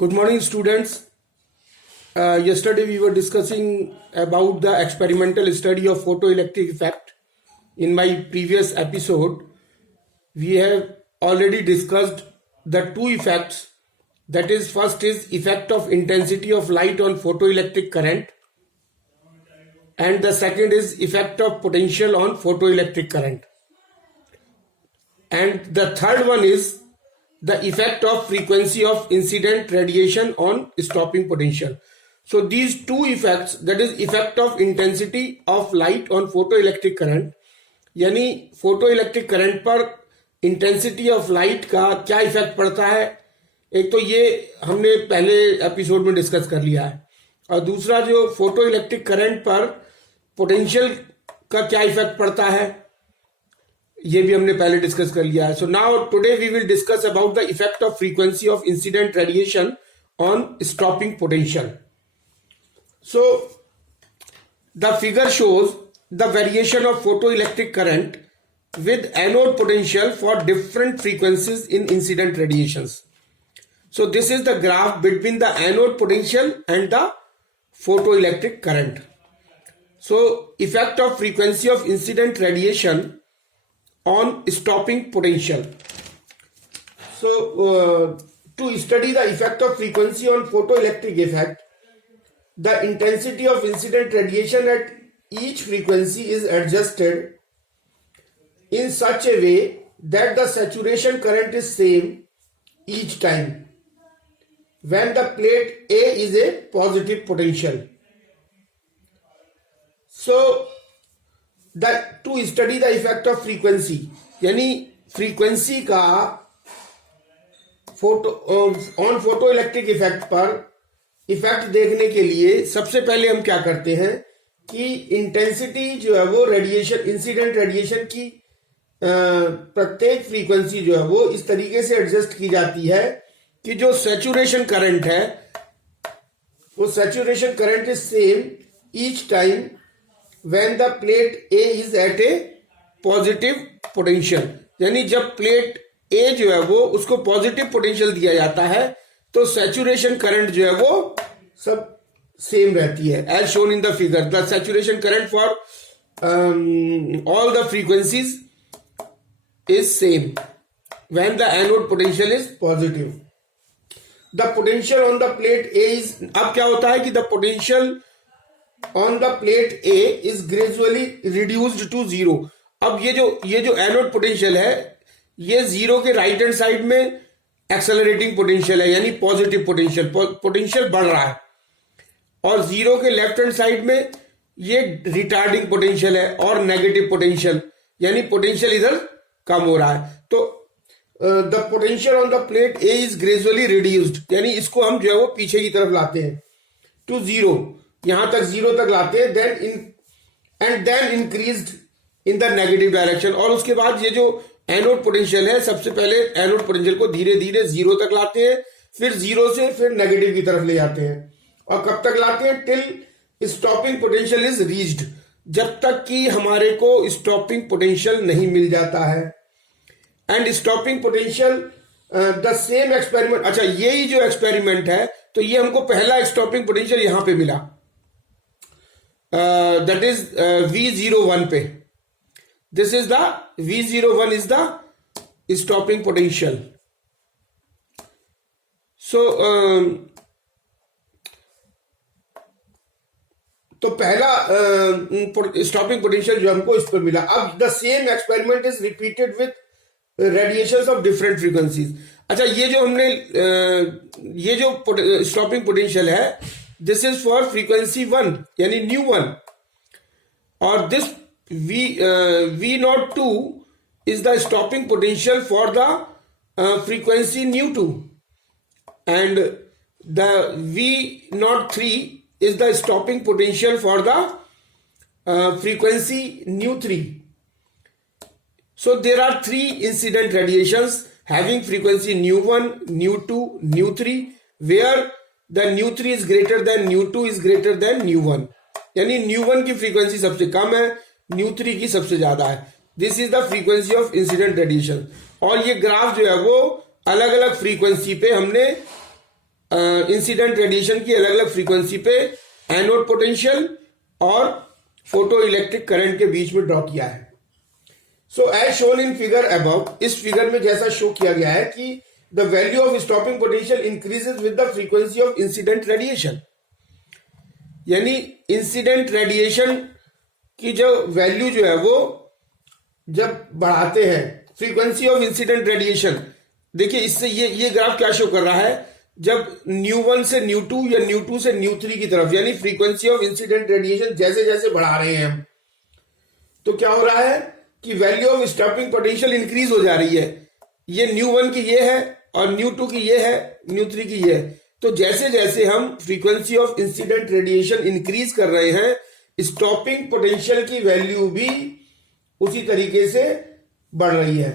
Good morning, students. Yesterday we were discussing about the experimental study of photoelectric effect. In my previous episode, we have already discussed the two effects. That is, first is effect of intensity of light on photoelectric current, and the second is effect of potential on photoelectric current. And the third one is the effect of frequency of incident radiation on stopping potential. So these two effects, that is effect of intensity of light on photoelectric current, यानी photoelectric current पर intensity of light का क्या effect पड़ता है, एक तो ये हमने पहले एपिसोड में डिस्कस कर लिया है, और दूसरा जो फोटोइलेक्ट्रिक करंट पर पोटेंशियल का क्या इफेक्ट पड़ता है ये भी हमने पहले डिस्कस कर लिया है. So now today we will discuss about the effect of frequency of incident radiation on stopping potential. So the figure shows the variation of photoelectric current with anode potential for different frequencies in incident radiations. So this is the graph between the anode potential and the photoelectric current. So effect of frequency of incident radiation on stopping potential. So to study the effect of frequency on photoelectric effect, the intensity of incident radiation at each frequency is adjusted in such a way that the saturation current is same each time when the plate A is a positive potential. So to study the effect of frequency, यानी frequency का on photoelectric effect पर effect देखने के लिए सबसे पहले हम क्या करते हैं कि इंटेंसिटी जो है वो रेडिएशन, इंसिडेंट रेडिएशन की प्रत्येक फ्रीक्वेंसी जो है वो इस तरीके से एडजस्ट की जाती है कि जो सैचुरेशन करंट है वो saturation current is same each time when the plate A is at a positive potential. यानी जब प्लेट ए जो है वो उसको पॉजिटिव पोटेंशियल दिया जाता है तो सैचुरेशन करंट जो है वो सब सेम रहती है. As shown in the figure, the saturation current for all the frequencies is same when the anode potential is positive. The potential on the plate A is, अब क्या होता है कि the potential on the plate A is gradually reduced to zero. अब ये जो anode potential है ये जीरो के राइट हैंड साइड में एक्सेलरेटिंग पोटेंशियल है, यानी पॉजिटिव पोटेंशियल बढ़ रहा है, और जीरो के लेफ्ट हैंड साइड में ये रिटार्डिंग पोटेंशियल है और नेगेटिव पोटेंशियल, यानी पोटेंशियल इधर कम हो रहा है. तो the potential on the plate A is gradually reduced, यानी इसको हम जो है वो पीछे की तरफ लाते हैं टू जीरो, यहां तक जीरो तक लाते हैं, then increased in the negative direction. और उसके बाद ये जो एनोड पोटेंशियल है सबसे पहले एनोड पोटेंशियल को धीरे धीरे जीरो तक लाते हैं, फिर जीरो से फिर नेगेटिव की तरफ ले जाते हैं. और कब तक लाते हैं? Till stopping potential is reached, जब तक कि हमारे को स्टॉपिंग पोटेंशियल नहीं मिल जाता है. And stopping potential the same experiment, अच्छा यही जो एक्सपेरिमेंट है तो ये हमको पहला स्टॉपिंग पोटेंशियल यहां पे मिला, दैट इज V01 पे. This is the V01 is the stopping potential. So तो पहला स्टॉपिंग पोटेंशियल जो हमको इस पर मिला. अब the same experiment is repeated with radiations of different frequencies. अच्छा ये जो हमने ये जो स्टॉपिंग पोटेंशियल है दिस इज फॉर फ्रीक्वेंसी 1 यानी न्यू 1, और this V02 is the stopping potential for the frequency new 2, and the V03 is the stopping potential for the frequency nu 3. So there are three incident radiations having frequency nu 1, nu 2, nu 3, where the nu 3 is greater than nu 2 is greater than nu 1. यानी nu 1 की frequency सबसे कम है, nu 3 की सबसे ज्यादा है. This is the frequency of incident radiation. और ये ग्राफ जो है वो अलग अलग फ्रीक्वेंसी पे हमने इंसिडेंट रेडिएशन की अलग अलग फ्रीक्वेंसी पे एनोड पोटेंशियल और फोटो इलेक्ट्रिक करंट के बीच में ड्रॉ किया है. So as shown in figure above, इस फिगर में जैसा शो किया गया है कि the value of stopping potential increases with the frequency of incident radiation. यानी इंसिडेंट रेडिएशन की जो वैल्यू जो है वो जब बढ़ाते हैं, फ्रीक्वेंसी ऑफ इंसिडेंट रेडिएशन, देखिए इससे ये ग्राफ क्या शो कर रहा है, जब न्यू1 से न्यू2 या न्यू2 से न्यू3 की तरफ, यानी फ्रीक्वेंसी ऑफ इंसिडेंट रेडिएशन जैसे जैसे बढ़ा रहे हैं हम, तो क्या हो रहा है कि value of stopping potential increase हो जा रही है. ये न्यू1 की ये है और न्यू2 की ये है, न्यू3 की ये है. तो जैसे जैसे हम frequency of incident radiation increase कर रहे हैं, स्टॉपिंग पोटेंशियल की वैल्यू भी उसी तरीके से बढ़ रही है.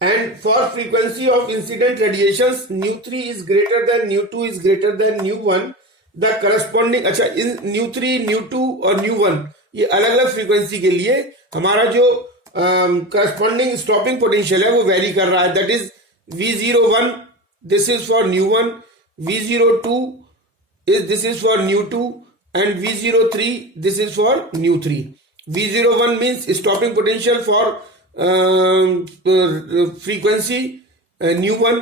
And for frequency of incident radiation न्यू3 इज ग्रेटर देन न्यू2 इज ग्रेटर देन न्यू1, द करस्पॉन्डिंग, अच्छा इन न्यू3 न्यू2 और न्यू1 ये अलग अलग फ्रीक्वेंसी के लिए हमारा जो करस्पॉन्डिंग स्टॉपिंग पोटेंशियल है वो वेरी कर रहा है. That is V01 this is for new1, V02 this is for new2 and V03 this is for new3. V01 means stopping potential for frequency new1,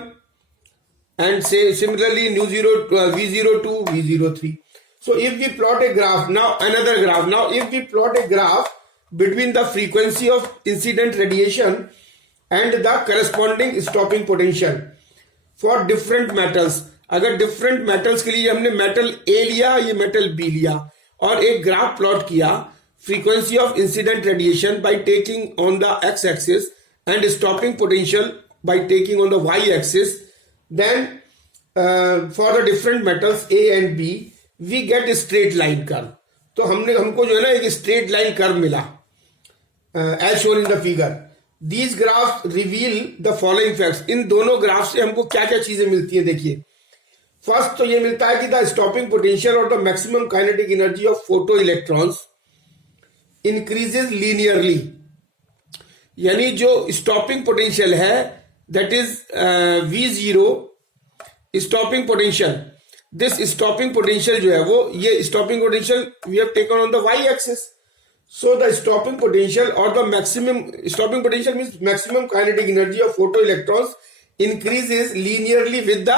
and say similarly V02, V03. So if we plot a graph, now another graph, now if we plot a graph between the frequency of incident radiation and the corresponding stopping potential for different metals, अगर different metals के लिए हमने metal A लिया, ये metal B लिया और एक graph plot किया frequency of incident radiation by taking on the x axis and stopping potential by taking on the y axis, then for the different metals A and B we get a straight line curve. तो हमको जो है ना एक straight line curve मिला as shown in the figure. These graphs reveal the following facts. इन दोनों graph से हमको क्या क्या चीजें मिलती हैं, देखिए. फर्स्ट तो ये मिलता है कि द स्टॉपिंग पोटेंशियल और the maximum kinetic energy of photo electrons increases linearly. यानी जो स्टॉपिंग पोटेंशियल है that is V0 stopping potential. This stopping potential जो है वो, ये stopping potential we have taken on the Y axis. So the stopping potential or the maximum stopping potential means maximum kinetic energy of photoelectrons increases linearly with the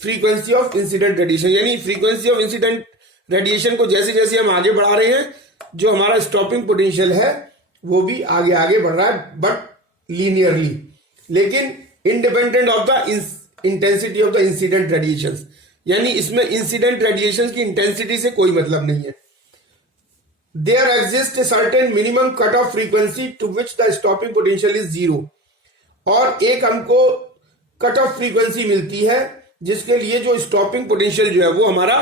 frequency of incident radiation. यानी frequency of incident radiation को जैसे जैसे हम आगे बढ़ा रहे हैं, जो हमारा stopping potential है वो भी आगे आगे बढ़ रहा है, but linearly, लेकिन independent of the intensity of the incident radiations. यानी इसमें incident radiations की intensity से कोई मतलब नहीं है. There exists a certain minimum cutoff frequency to which the stopping potential is zero. और एक हमको कट ऑफ फ्रीक्वेंसी मिलती है जिसके लिए जो स्टॉपिंग पोटेंशियल जो है वो हमारा,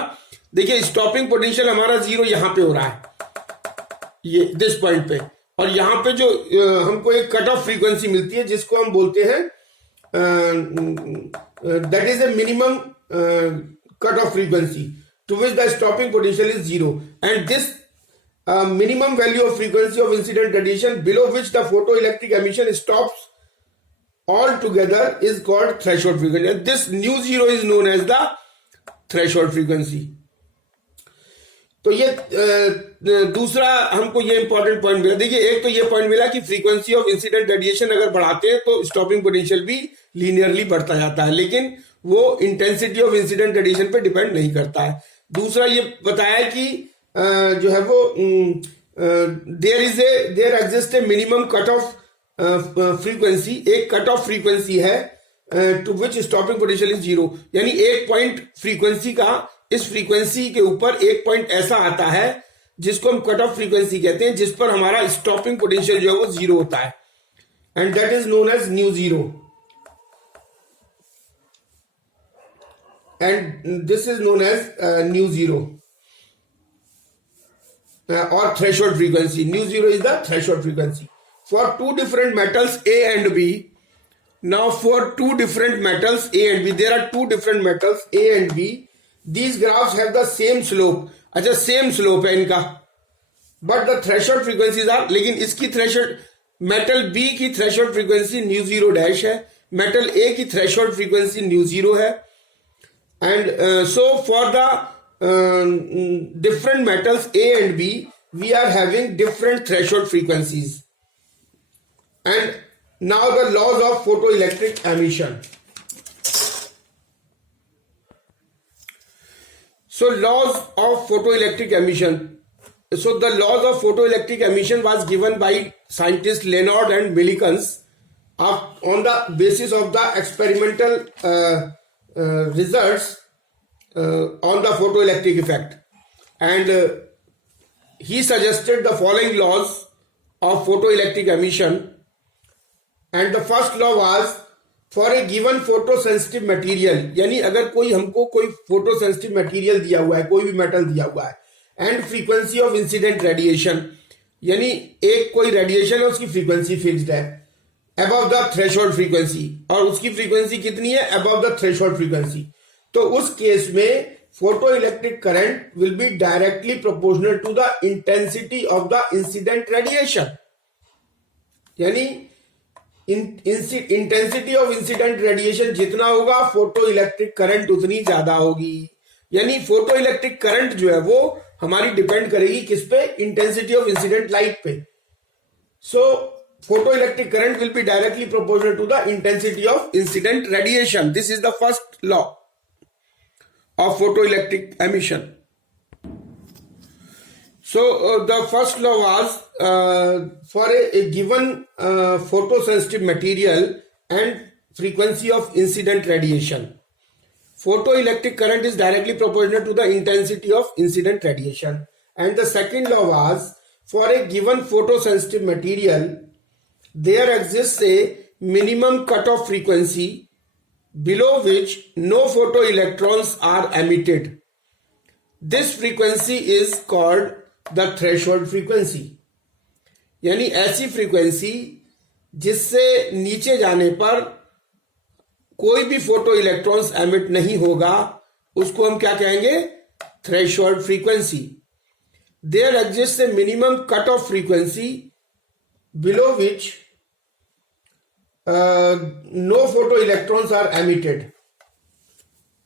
देखिए स्टॉपिंग पोटेंशियल हमारा जीरो यहां पे हो रहा है, ये दिस पॉइंट पे, और यहां पे जो हमको एक कट ऑफ फ्रीक्वेंसी मिलती है जिसको हम बोलते हैं that is a minimum cut off frequency to which the stopping potential is zero. And this minimum value of frequency of incident radiation below which the photoelectric emission stops altogether is called threshold frequency. This nu zero is known as the threshold frequency. तो ये दूसरा हमको ये important point मिला. देखिए एक तो ये पॉइंट मिला कि फ्रीक्वेंसी ऑफ इंसिडेंट रेडिएशन अगर बढ़ाते हैं तो स्टॉपिंग पोटेंशियल भी लीनियरली बढ़ता जाता है, लेकिन वो इंटेंसिटी ऑफ इंसिडेंट रेडिएशन पे डिपेंड नहीं करता है. दूसरा ये बताया कि जो है वो there exist a minimum cut off frequency, एक कट ऑफ फ्रीक्वेंसी है to which stopping potential is zero. यानी एक पॉइंट फ्रीक्वेंसी का, इस फ्रीक्वेंसी के ऊपर एक पॉइंट ऐसा आता है जिसको हम कट ऑफ फ्रीक्वेंसी कहते हैं, जिस पर हमारा स्टॉपिंग पोटेंशियल जो है वो जीरो होता है, and that is known as nu zero. And this is known as nu zero or threshold frequency. Nu zero is the threshold frequency for two different metals A and B. Now for two different metals A and B, there are two different metals A and B. These graphs have the same slope. अच्छा same slope है इनका, but the threshold frequencies are, लेकिन इसकी threshold, metal B की threshold frequency nu zero dash है, metal A की threshold frequency nu zero है. And so for the different metals A and B, we are having different threshold frequencies. And now the laws of photoelectric emission. So laws of photoelectric emission. So the laws of photoelectric emission was given by scientists Leonard and Millikan on the basis of the experimental results on the photoelectric effect. And he suggested the following laws of photoelectric emission. And the first law was, for a given photosensitive material, यानी अगर कोई हमको कोई photosensitive material दिया हुआ है, कोई भी मेटल दिया हुआ है, and frequency of incident radiation, यानी एक कोई रेडिएशन है उसकी फ्रीक्वेंसी फिक्स्ड है above the threshold frequency, और उसकी फ्रीक्वेंसी कितनी है above the threshold frequency, तो उस केस में photoelectric current will be directly proportional to the intensity of the incident radiation. यानी इंटेंसिटी ऑफ इंसिडेंट रेडिएशन जितना होगा फोटो इलेक्ट्रिक करंट उतनी ज्यादा होगी. यानी फोटो इलेक्ट्रिक करंट जो है वो हमारी डिपेंड करेगी किस पे, इंटेंसिटी ऑफ इंसिडेंट लाइट पे. So photo electric current will be directly proportional to the intensity of incident radiation. This is the first law of photo electric emission. So the first law was for a given photosensitive material and frequency of incident radiation, photoelectric current is directly proportional to the intensity of incident radiation. And the second law was, for a given photosensitive material, there exists a minimum cutoff frequency below which no photoelectrons are emitted. This frequency is called the threshold frequency. यानी ऐसी frequency जिससे नीचे जाने पर कोई भी photo electrons emit नहीं होगा, उसको हम क्या कहेंगे, threshold frequency. There exist a minimum cut off frequency below which no photo electrons are emitted.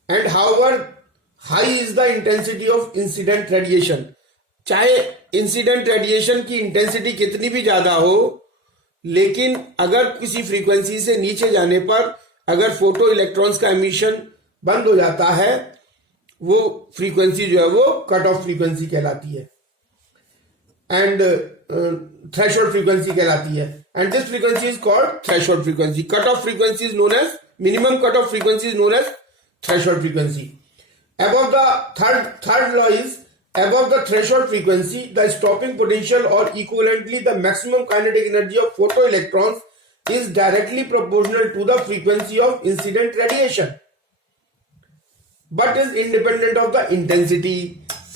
And however high is the intensity of incident radiation. चाहे इंसिडेंट रेडिएशन की इंटेंसिटी कितनी भी ज्यादा हो, लेकिन अगर किसी फ्रीक्वेंसी से नीचे जाने पर अगर फोटो इलेक्ट्रॉन्स का एमिशन बंद हो जाता है, वो फ्रीक्वेंसी जो है वो कट ऑफ फ्रीक्वेंसी कहलाती है एंड थ्रेशोल्ड फ्रीक्वेंसी कहलाती है. And this frequency is called threshold frequency. Cut off frequency is known as minimum cut off frequency is known as threshold frequency. Above the third law is, above the threshold frequency, the stopping potential or equivalently the maximum kinetic energy of photoelectrons is directly proportional to the frequency of incident radiation, but is independent of the intensity.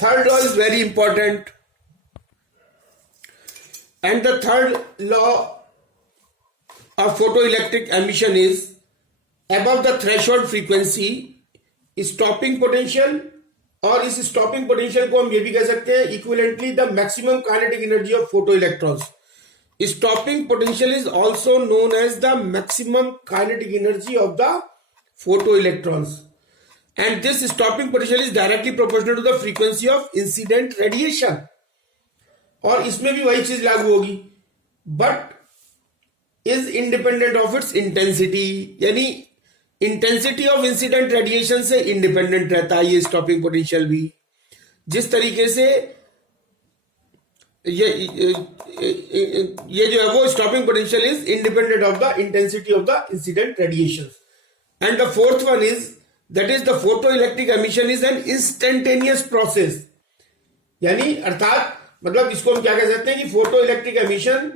Third law is very important. And the third law of photoelectric emission is, above the threshold frequency, stopping potential, और इस stopping potential को हम ये भी कह सकते हैं equivalently the maximum kinetic energy of photo electrons. Stopping potential is also known as the maximum kinetic energy of the photo electrons. And this stopping potential is directly proportional to the frequency of incident radiation. और इसमें भी वही चीज लागू होगी, but is independent of its intensity. यानी intensity of incident radiation से independent रहता है ये स्टॉपिंग पोटेंशियल भी. जिस तरीके से ये जो है वो stopping potential is independent of the intensity of the incident radiation. And the fourth one is, that is the photo electric emission is an instantaneous process. यानी अर्थात मतलब इसको हम क्या कह सकते हैं कि photo electric emission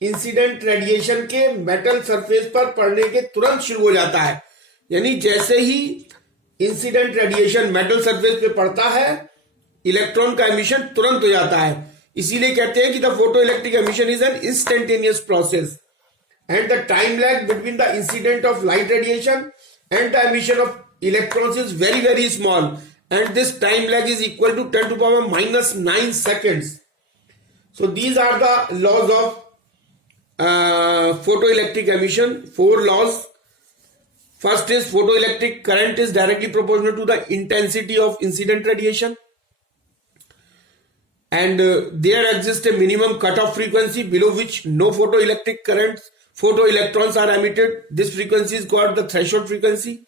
incident radiation के मेटल सरफेस पर पड़ने के तुरंत शुरू हो जाता है. यानी जैसे ही इंसिडेंट रेडिएशन मेटल सरफेस पे पड़ता है, इलेक्ट्रॉन का एमिशन तुरंत हो जाता है. इसीलिए कहते हैं कि the photo electric emission is an instantaneous process. And the time lag between the incident of light radiation and the emission of electrons is very very small. And this time lag is equal to 10⁻⁻⁹ seconds. So these are the laws of photoelectric emission, 4 laws. First is photoelectric current is directly proportional to the intensity of incident radiation. And there exists a minimum cutoff frequency below which no photoelectric currents, photoelectrons are emitted. This frequency is called the threshold frequency.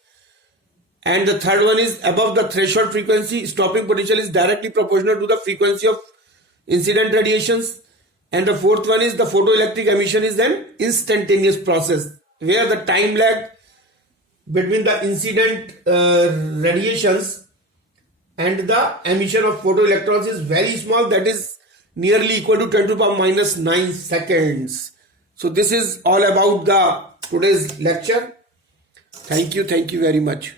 And the third one is above the threshold frequency, stopping potential is directly proportional to the frequency of incident radiations. And the fourth one is the photoelectric emission is an instantaneous process where the time lag between the incident radiations and the emission of photoelectrons is very small, that is nearly equal to 10 to the power minus 9 seconds. So this is all about the today's lecture. Thank you very much.